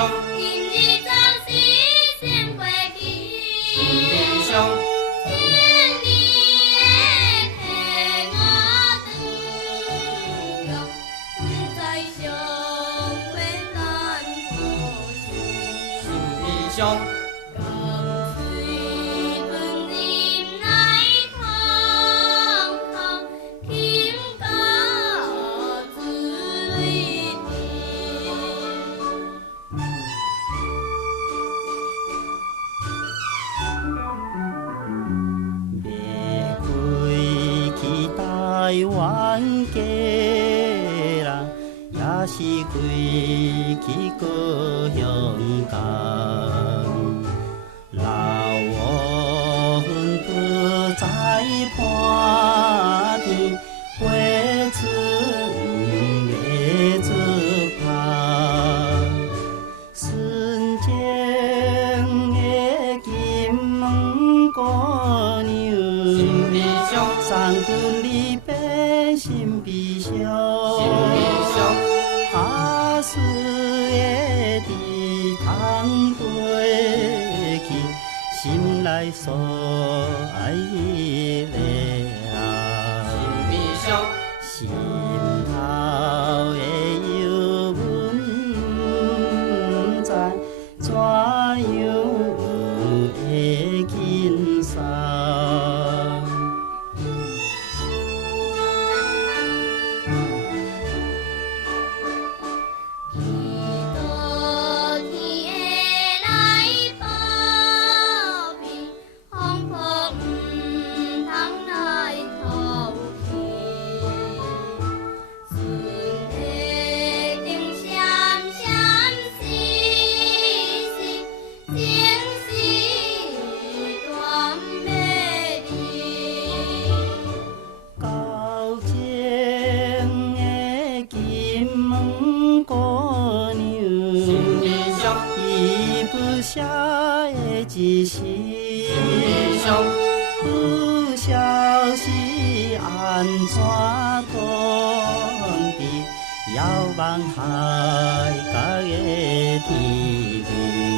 今日总是先过去，心理上，千里的天我长，不再相会难可惜。心理上，江水奔入来通通，轻歌自泪滴。别开去台湾家人，也是归去故乡港。老我分不在破天，花春月自旁。纯情的金门姑娘，心理上，送君离别心悲伤。心理上，阿水的池塘飞去，心内所爱的人。心理上，心头的忧闷，不知怎样会轻松。几多天的来报平，风波唔通来偷去。顺的定闪闪时时，情是断袂离。高情的金门姑娘，心理上，伊不舍的一时，上，不晓是安怎断笔，遥望海角的天边。